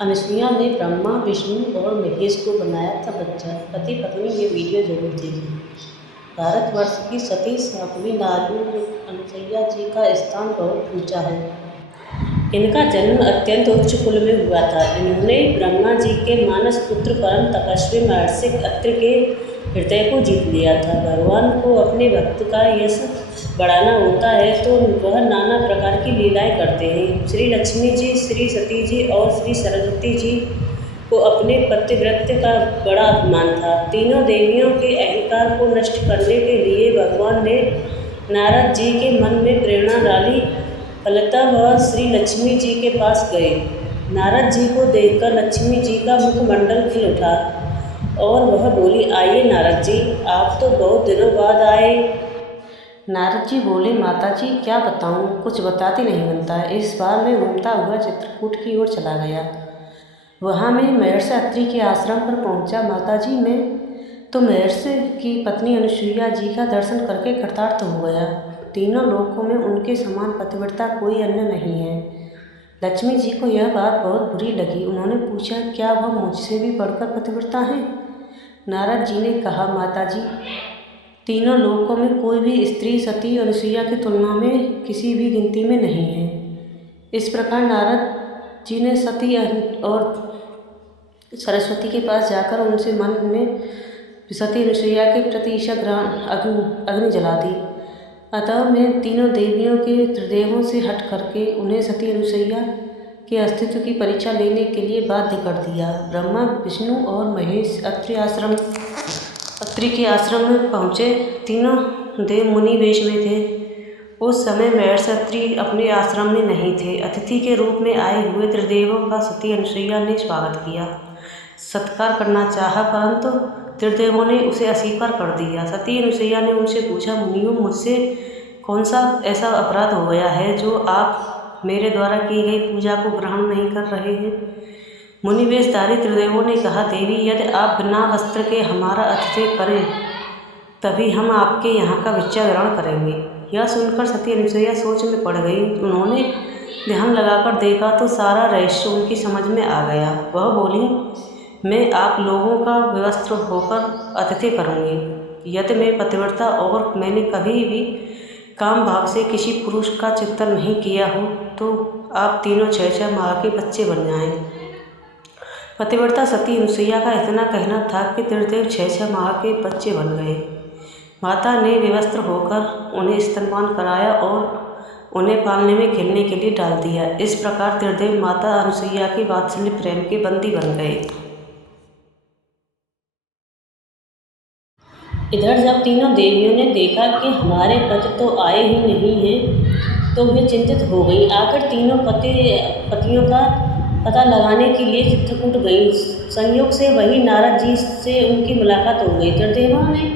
अनुसुईया ने ब्रह्मा, विष्णु और महेश को बनाया था बच्चा। पति पत्नी ये वीडियो जरूर देखें। भारतवर्ष की सती सातवीं नारियों में अनुसुईया जी का स्थान बहुत ऊंचा है। इनका जन्म अत्यंत उच्च कुल में हुआ था। इन्होंने ब्रह्मा जी के मानस पुत्र परम तपस्वी महर्षि अत्रि के हृदय को जीत लिया था। भगवान को अपने भक्त का यश बढ़ाना होता है तो वह नाना प्रकार की लीलाएं करते हैं। श्री लक्ष्मी जी, श्री सती जी और श्री सरस्वती जी को अपने पतिव्रत्य का बड़ा अभिमान था। तीनों देवियों के अहंकार को नष्ट करने के लिए भगवान ने नारद जी के मन में प्रेरणा डाली। फलतः वह श्री लक्ष्मी जी के पास गए। नारद जी को देखकर लक्ष्मी जी का मुखमंडल खिल उठा और वह बोली, आइए नारद जी, आप तो बहुत दिनों बाद आए। नारद जी बोले, माता जी क्या बताऊं, कुछ बताते नहीं बनता है। इस बार मैं घूमता हुआ चित्रकूट की ओर चला गया। वहाँ मैं महर्षि अत्रि के आश्रम पर पहुँचा। माता जी, मैं तो महर्षि की पत्नी अनुसुईया जी का दर्शन करके कृतार्थ हो गया। तीनों लोकों में उनके समान पतिव्रता कोई अन्य नहीं है। लक्ष्मी जी को यह बात बहुत बुरी लगी। उन्होंने पूछा, क्या वह मुझसे भी बढ़कर पतिव्रता है? नारद जी ने कहा, माता जी, तीनों लोकों में कोई भी स्त्री सती अनुसुईया की तुलना में किसी भी गिनती में नहीं है। इस प्रकार नारद जी ने सती और सरस्वती के पास जाकर उनसे मन में सती अनुसुईया के प्रति अग्नि जला दी। अतः मैं तीनों देवियों के त्रिदेवों से हट करके उन्हें सती अनुसुईया के अस्तित्व की परीक्षा लेने के लिए बाध्य कर दिया। ब्रह्मा, विष्णु और महेश अत्रि के आश्रम में पहुँचे। तीनों देव मुनि वेश में थे। उस समय महर्षि अत्रि अपने आश्रम में नहीं थे। अतिथि के रूप में आए हुए त्रिदेवों का सती अनुसुईया ने स्वागत किया, सत्कार करना चाहा, परंतु त्रिदेवों ने उसे अस्वीकार कर दिया। सती अनुसुईया ने उनसे पूछा, मुनियों, मुझसे कौन सा ऐसा अपराध हो गया है जो आप मेरे द्वारा की गई पूजा को ग्रहण नहीं कर रहे हैं? मुनि वेशधारी त्रिदेवों ने कहा, देवी, यदि आप बिना वस्त्र के हमारा आतिथ्य करें तभी हम आपके यहाँ का भिक्षा ग्रहण करेंगे। यह सुनकर सती अनुसुईया सोच में पड़ गई। उन्होंने ध्यान लगाकर देखा तो सारा रहस्य उनकी समझ में आ गया। वह बोली, मैं आप लोगों का विवस्त्र होकर आतिथ्य करूँगी। यदि मैं पतिव्रता और मैंने कभी भी काम भाव से किसी पुरुष का चिंतन नहीं किया हो तो आप तीनों 6-6 माह के बच्चे बन जाएं। पतिव्रता सती अनुसुईया का इतना कहना था कि त्रिदेव 6-6 माह के बच्चे बन गए। माता ने विवस्त्र होकर उन्हें स्तनपान कराया और उन्हें पालने में खेलने के लिए डाल दिया। इस प्रकार त्रिदेव माता अनुसुईया के वात्सल्य प्रेम के बंदी बन गए। इधर जब तीनों देवियों ने देखा कि हमारे पति तो आए ही नहीं हैं तो वे चिंतित हो गई। आखिर तीनों पतियों का पता लगाने के लिए चित्रकूट गई। संयोग से वही नारद जी से उनकी मुलाकात हो गई। त्रिदेवों ने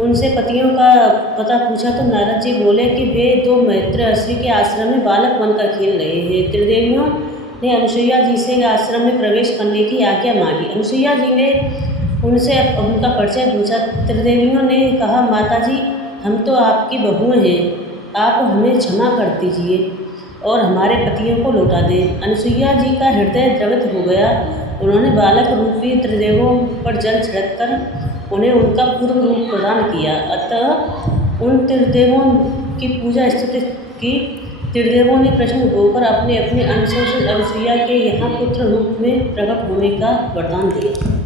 उनसे पतियों का पता पूछा तो नारद जी बोले कि वे दो मैत्र ऋषि के आश्रम में बालक बनकर खेल रहे हैं। त्रिदेवियों ने अनुसुईया जी से आश्रम में प्रवेश करने की आज्ञा मांगी। अनुसुईया जी ने उनसे उनका परिचय पूछा। त्रिदेवियों ने कहा, माता जी, हम तो आपकी बहुएं हैं, आप हमें क्षमा कर दीजिए और हमारे पतियों को लौटा दें। अनुसुईया जी का हृदय द्रवित हो गया। उन्होंने बालक रूपी त्रिदेवों पर जल छिड़ककर उन्हें उनका पूर्व रूप प्रदान किया। अतः उन त्रिदेवों की पूजा स्तुति की। त्रिदेवों ने प्रसन्न होकर अपने अपने अंशों से अनुसुईया के यहाँ पुत्र रूप में प्रकट होने का वरदान दिया।